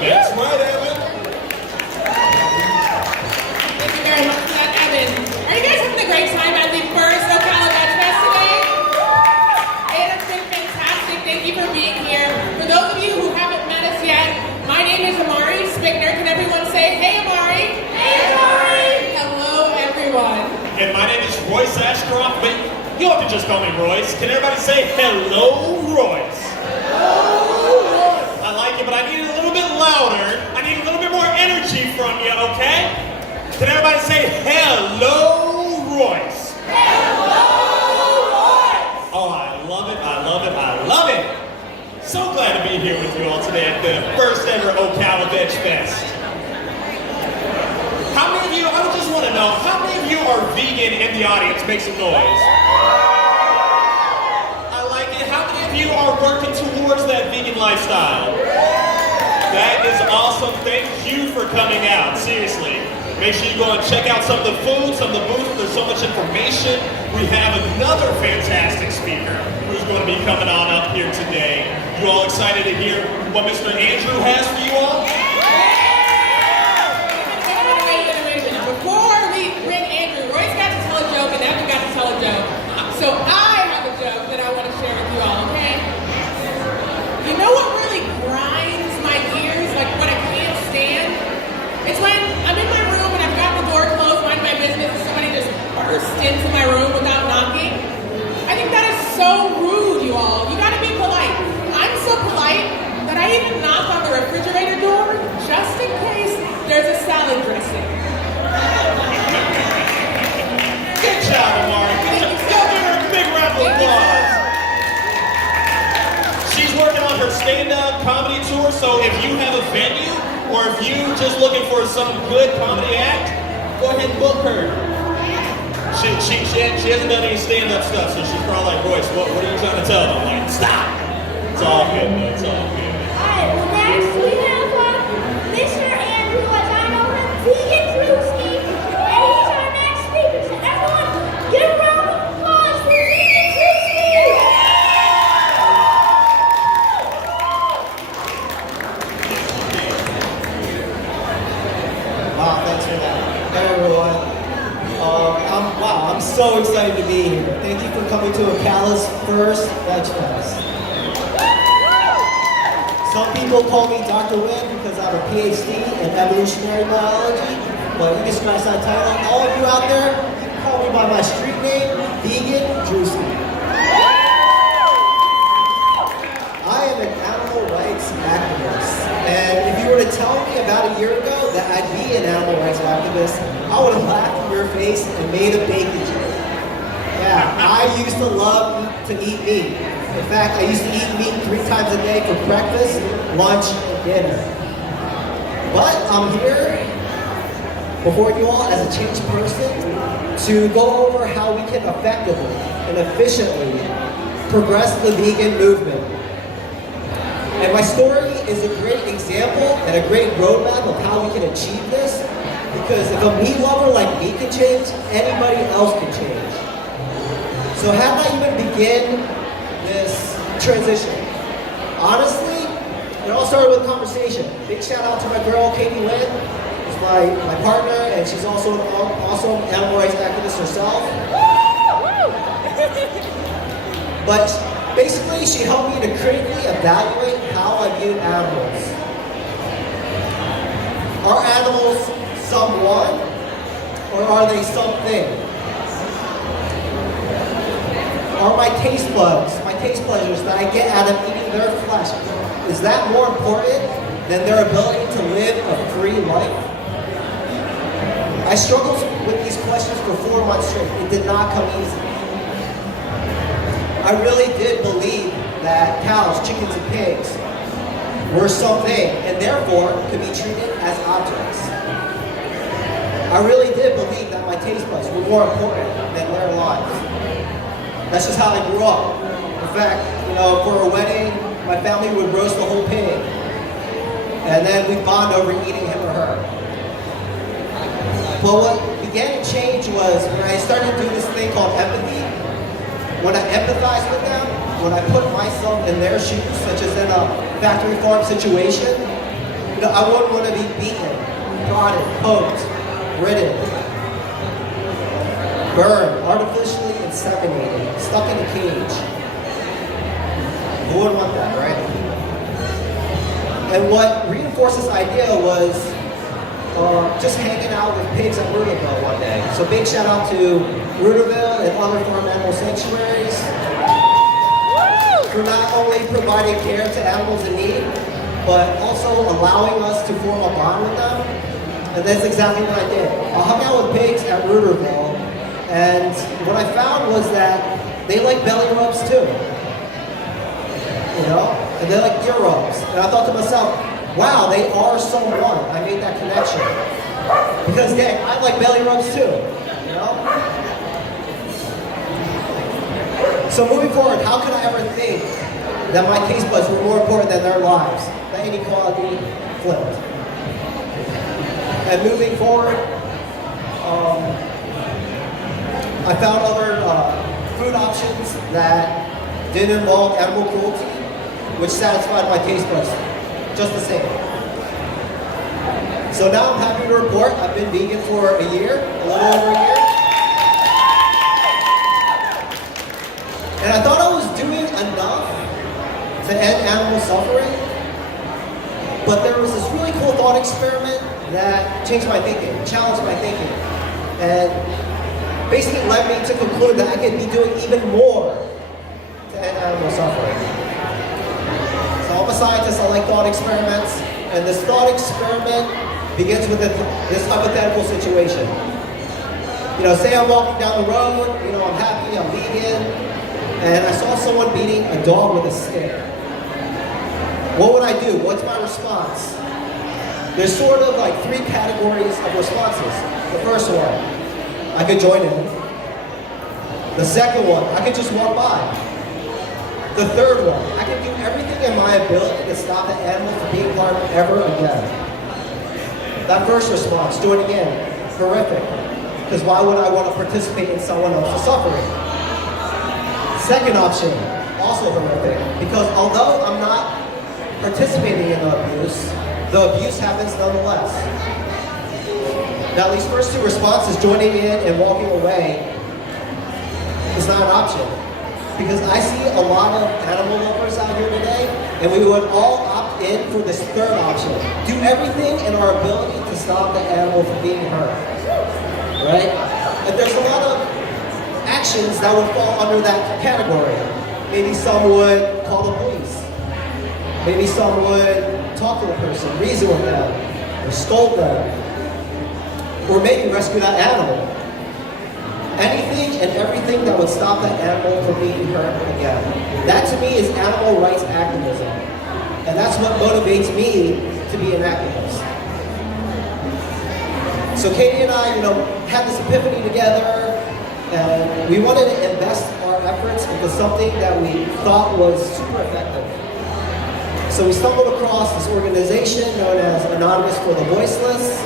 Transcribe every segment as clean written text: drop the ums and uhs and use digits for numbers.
That's right, Evan. Thank you very much for that, Evan. Are you guys having a great time at the first Ocala Dutch Fest today? It has been fantastic. Thank you for being here. For those of you who haven't met us yet, my name is Amari Spickner. Can everyone say, hey, Amari? Hey, Amari! Hello, everyone. And my name is Royce Ashcroft, but you don't have to just call me Royce. Can everybody say, hello, Royce? Hello, Royce. I like it, but I need it a little bit louder. I need a little bit more energy from you, okay? Can everybody say, hello, Royce? Hello, Royce! Oh, I love it, I love it, I love it. So glad to be here with you all today at the first ever Ocala Dutch Fest. How many of you, I just want to know, how many of you are vegan in the audience? Make some noise. I like it. How many of you are working towards that vegan lifestyle? That is awesome. Thank you for coming out. Seriously. Make sure you go and check out some of the food, some of the booths. There's so much information. We have another fantastic speaker who's going to be coming on up here today. You all excited to hear what Mr. Andrew has for you all? Before we bring Andrew, Royce got to tell a joke and Evan got to tell a joke. So I have a joke that I want to share with you all, okay? You know what really grinds my gears, like what I can't stand? It's when I'm in my room and I've got the door closed, minding my business, and somebody just bursts into my room without knocking. I think that is so rude, you all. You gotta be polite. I'm so polite that I even knock on the refrigerator door just in case there's a salad dressing. Good job, Amari. Give her a big round of applause. She's working on her stand-up comedy tour, so if you have a venue, or if you just looking for some good comedy act, go ahead and book her. She hasn't done any stand-up stuff, so she's probably like, Royce, what are you trying to tell them? I'm like, stop! It's all good, though. It's all good. Alright, well next we have Mr. Andrew, as I know him, Vegan Drewski, and he's our next speaker. So everyone, give a round of applause for Vegan Drewski! Wow, thanks for that. Hey everyone. I'm so excited to be here. Thank you for coming to Ocala's first Dutch Fest. Some people call me Dr. Nguyen because I have a PhD in evolutionary biology, but you can scratch that title. All of you out there, you can call me by my street name, Vegan Drewski. I am an animal rights activist, and if you were to tell me about a year ago that I'd be an animal rights activist, I would have laughed in your face and made a bacon joke. Yeah, I used to love to eat meat. In fact, I used to eat meat 3 times a day for breakfast, lunch, and dinner. But I'm here before you all as a changed person to go over how we can effectively and efficiently progress the vegan movement. And my story is a great example and a great roadmap of how we can achieve this, because if a meat lover like me can change, anybody else can change. So how do I even begin this transition? Honestly, it all started with a conversation. Big shout out to my girl, Katie Nguyen. She's my partner, and she's also an awesome animal rights activist herself. But basically, she helped me to critically evaluate how I view animals. Are animals someone, or are they something? Are my taste pleasures that I get out of eating their flesh, is that more important than their ability to live a free life? I struggled with these questions for 4 months straight. It did not come easy. I really did believe that cows, chickens, and pigs were something, and therefore could be treated as objects. I really did believe that my taste buds were more important than their lives. That's just how I grew up. In fact, for a wedding, my family would roast the whole pig, and then we'd bond over eating him or her. But what began to change was when I started doing this thing called empathy. When I empathize with them, when I put myself in their shoes, such as in a factory farm situation, I wouldn't want to be beaten, prodded, poked, ridden, burned, artificially inseminated, stuck in a cage. Who wouldn't want that, right? And what reinforced this idea was just hanging out with pigs at Rooterville one day. So big shout out to Rooterville and other farm animal sanctuaries for not only providing care to animals in need, but also allowing us to form a bond with them. And that's exactly what I did. I hung out with pigs at Rooterville, and what I found was that they like belly rubs too. You know? And they like ear rubs. And I thought to myself, wow, they are someone. I made that connection. Because gang, I like belly rubs too. You know? So moving forward, how could I ever think that my taste buds were more important than their lives? That inequality flipped. And moving forward, I found other food options that didn't involve animal cruelty, which satisfied my taste buds just the same. So now I'm happy to report I've been vegan for a year, a little over a year. And I thought I was doing enough to end animal suffering, but there was this really cool thought experiment that changed my thinking, challenged my thinking, and basically led me to conclude that I could be doing even more to end animal suffering. So I'm a scientist, I like thought experiments, and this thought experiment begins with this hypothetical situation. You know, say I'm walking down the road, you know, I'm happy, I'm vegan, and I saw someone beating a dog with a stick. What would I do? What's my response? There's sort of like 3 categories of responses. The first one, I could join in. The second one, I could just walk by. The third one, I could do everything in my ability to stop the animal from being harmed ever again. That first response, joining in, horrific. Because why would I want to participate in someone else's suffering? Second option, also horrific. Because although I'm not participating in the abuse happens nonetheless. Now these first 2 responses, joining in and walking away, is not an option. Because I see a lot of animal lovers out here today, and we would all opt in for this third option. Do everything in our ability to stop the animal from being hurt. Right? And there's a lot of actions that would fall under that category. Maybe some would call the police. Maybe some would talk to the person, reason with them, or scold them, or maybe rescue that animal. Anything and everything that would stop that animal from being hurt again. That to me is animal rights activism. And that's what motivates me to be an activist. So Katie and I, you know, had this epiphany together, and we wanted to invest our efforts into something that we thought was super effective. So we stumbled across this organization known as Anonymous for the Voiceless,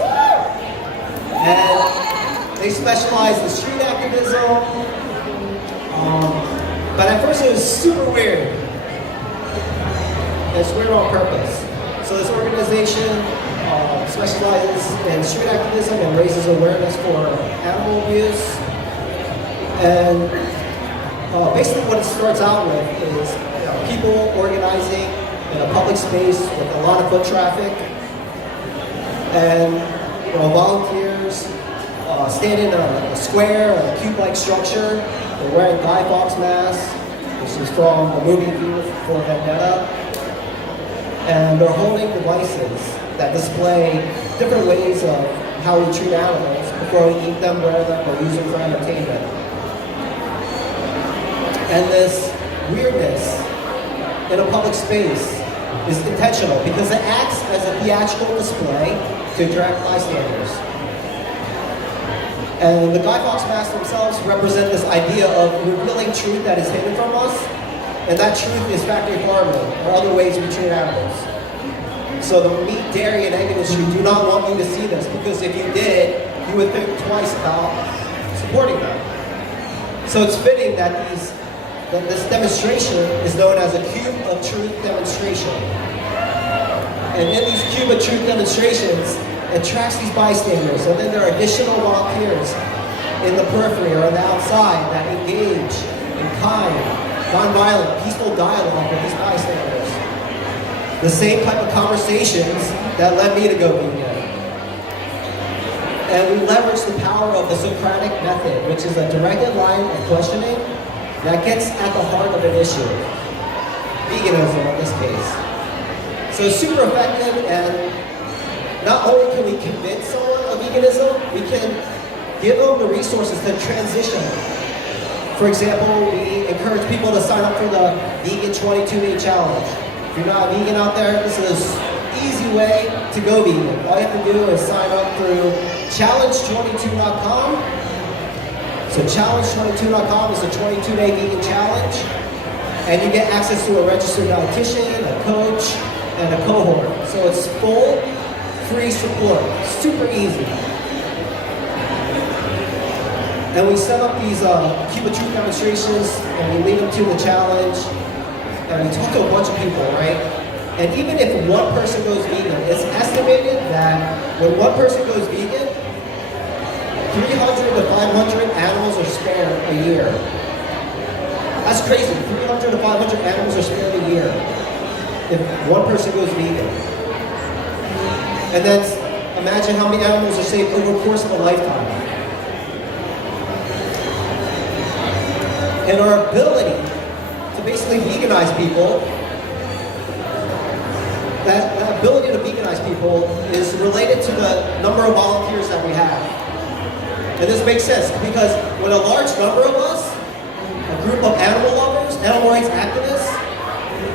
and they specialize in street activism, but at first it was super weird. It's weird on purpose. So this organization specializes in street activism and raises awareness for animal abuse, and basically what it starts out with is people organizing in a public space with a lot of foot traffic, and volunteers stand in a square, a cube-like structure. They're wearing Guy Fawkes masks. This is from the movie for Vendetta, and they're holding devices that display different ways of how we treat animals before we eat them, wear them, or use them for entertainment. And this weirdness in a public space is intentional because it acts as a theatrical display to attract bystanders. And the Guy Fawkes masks themselves represent this idea of revealing truth that is hidden from us, and that truth is factory farming or other ways we treat animals. So the meat, dairy, and egg industry do not want you to see this, because if you did, you would think twice about supporting them. So it's fitting that this demonstration is known as a Cube of Truth demonstration. And in these Cube of Truth demonstrations, it attracts these bystanders. And then there are additional volunteers in the periphery or on the outside that engage in kind, nonviolent, peaceful dialogue with these bystanders. The same type of conversations that led me to go vegan. And we leverage the power of the Socratic method, which is a directed line of questioning that gets at the heart of an issue. Veganism in this case. So it's super effective, and not only can we convince someone of veganism, we can give them the resources to transition. For example, we encourage people to sign up for the Vegan 22-Day Challenge. If you're not a vegan out there, this is an easy way to go vegan. All you have to do is sign up through challenge22.com. So challenge22.com is a 22-day vegan challenge, and you get access to a registered dietitian, a coach, and a cohort. So it's full, free support, super easy. And we set up these Cube of Truth demonstrations, and we lead them to the challenge, and we talk to a bunch of people, right? And even if one person goes vegan, it's estimated that when one person goes vegan, 300 to 500 animals are spared a year. That's crazy. 300 to 500 animals are spared a year if one person goes vegan. And then imagine how many animals are saved over the course of a lifetime. And our ability to basically veganize people, that ability to veganize people is related to the number of volunteers that we have. And this makes sense because when a large number of us, a group of animal lovers, animal rights activists,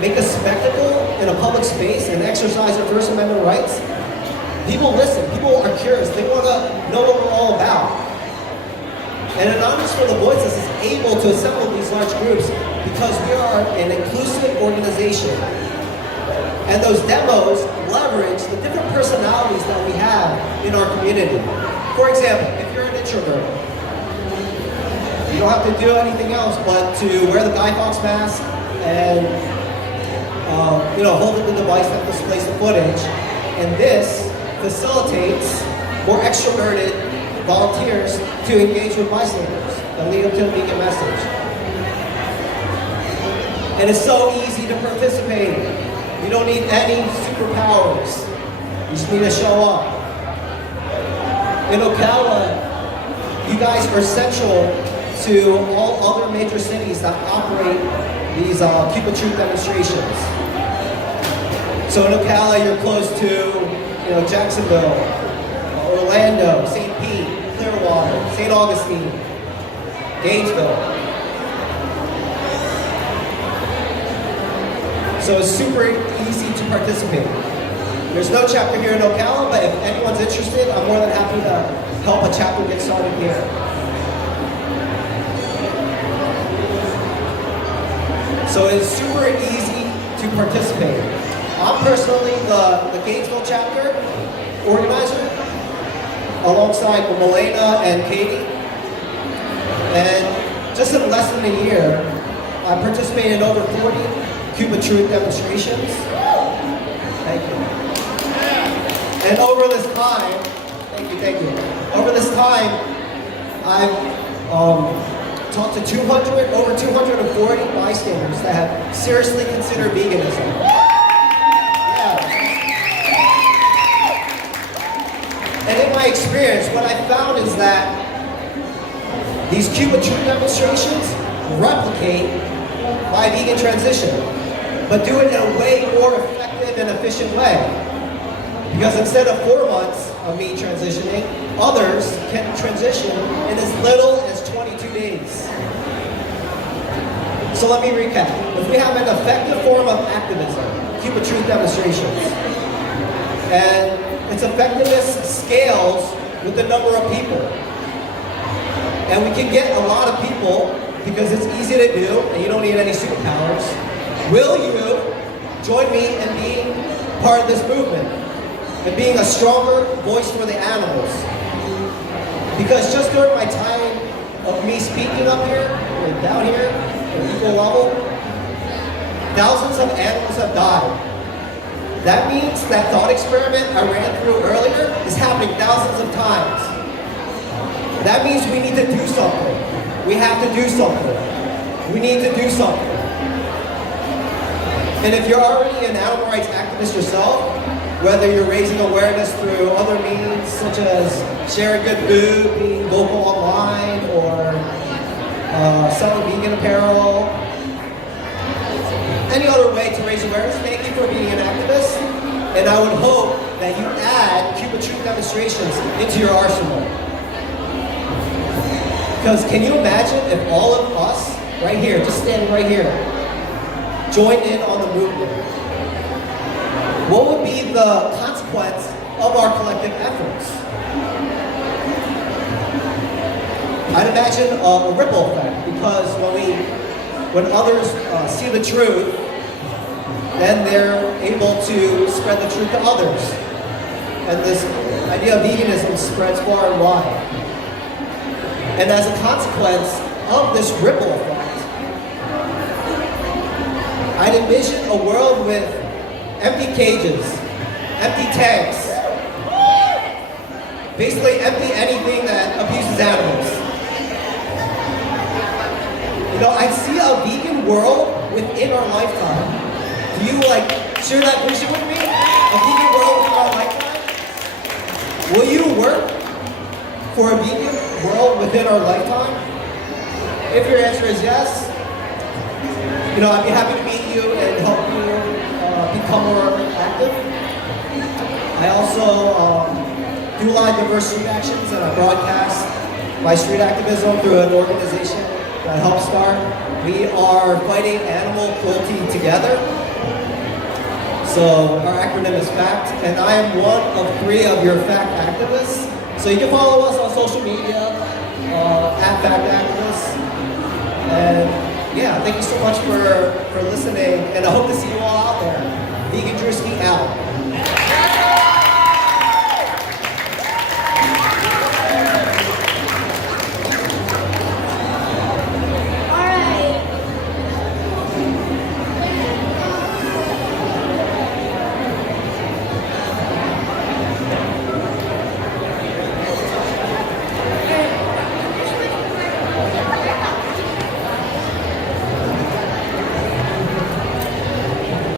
make a spectacle in a public space and exercise their First Amendment rights, people listen, people are curious, they want to know what we're all about. And Anonymous for the Voiceless is able to assemble these large groups because we are an inclusive organization. And those demos leverage the different personalities that we have in our community. For example, if you're an introvert, you don't have to do anything else but to wear the Guy Fawkes mask and hold the device that displays the footage. And this facilitates more extroverted volunteers to engage with bystanders and lead them to a vegan message. And it's so easy to participate. You don't need any superpowers. You just need to show up. In Ocala, you guys are central to all other major cities that operate these Cube of Truth demonstrations. So in Ocala, you're close to Jacksonville, Orlando, St. Pete, Clearwater, St. Augustine, Gainesville. So it's super easy to participate. There's no chapter here in Ocala, but if anyone's interested, I'm more than happy to help a chapter get started here. So it's super easy to participate. I'm personally the Gainesville chapter organizer, alongside Melena and Katie. And just in less than a year, I participated in over 40 Cube of Truth demonstrations. Thank you. And over this time, thank you. Over this time, I've talked to over 240 bystanders that have seriously considered veganism. Yeah. And in my experience, what I found is that these Cube of Truth demonstrations replicate my vegan transition, but do it in a way more effective and efficient way. Because instead of 4 months of me transitioning, others can transition in as little as 22 days. So let me recap. If we have an effective form of activism, Cube of Truth demonstrations, and its effectiveness scales with the number of people. And we can get a lot of people because it's easy to do and you don't need any superpowers. Will you join me in being part of this movement and being a stronger voice for the animals? Because just during my time of me speaking up here, or down here, at equal level, thousands of animals have died. That means that thought experiment I ran through earlier is happening thousands of times. That means we need to do something. We have to do something. We need to do something. And if you're already an animal rights activist yourself, whether you're raising awareness through other means such as sharing good food, being vocal online, or selling vegan apparel, any other way to raise awareness, thank you for being an activist. And I would hope that you add Cuba Truth demonstrations into your arsenal. Because can you imagine if all of us, right here, just standing right here, joined in on the movement? What would be the consequence of our collective efforts? I'd imagine a ripple effect, because when others see the truth, then they're able to spread the truth to others. And this idea of veganism spreads far and wide. And as a consequence of this ripple effect, I'd envision a world with empty cages, empty tanks, basically empty anything that abuses animals. You know, I see a vegan world within our lifetime. Do you share that vision with me? A vegan world within our lifetime? Will you work for a vegan world within our lifetime? If your answer is yes, you know, I'd be happy to meet you and help you become more active. I also do a lot of diverse street actions, and I broadcast my street activism through an organization that I helped start. We are fighting animal cruelty together. So our acronym is FACT, and I am one of 3 of your FACT activists. So you can follow us on social media at FACT Activists. And yeah, thank you so much for listening, and I hope to see you all out there. Vegan Drewski out.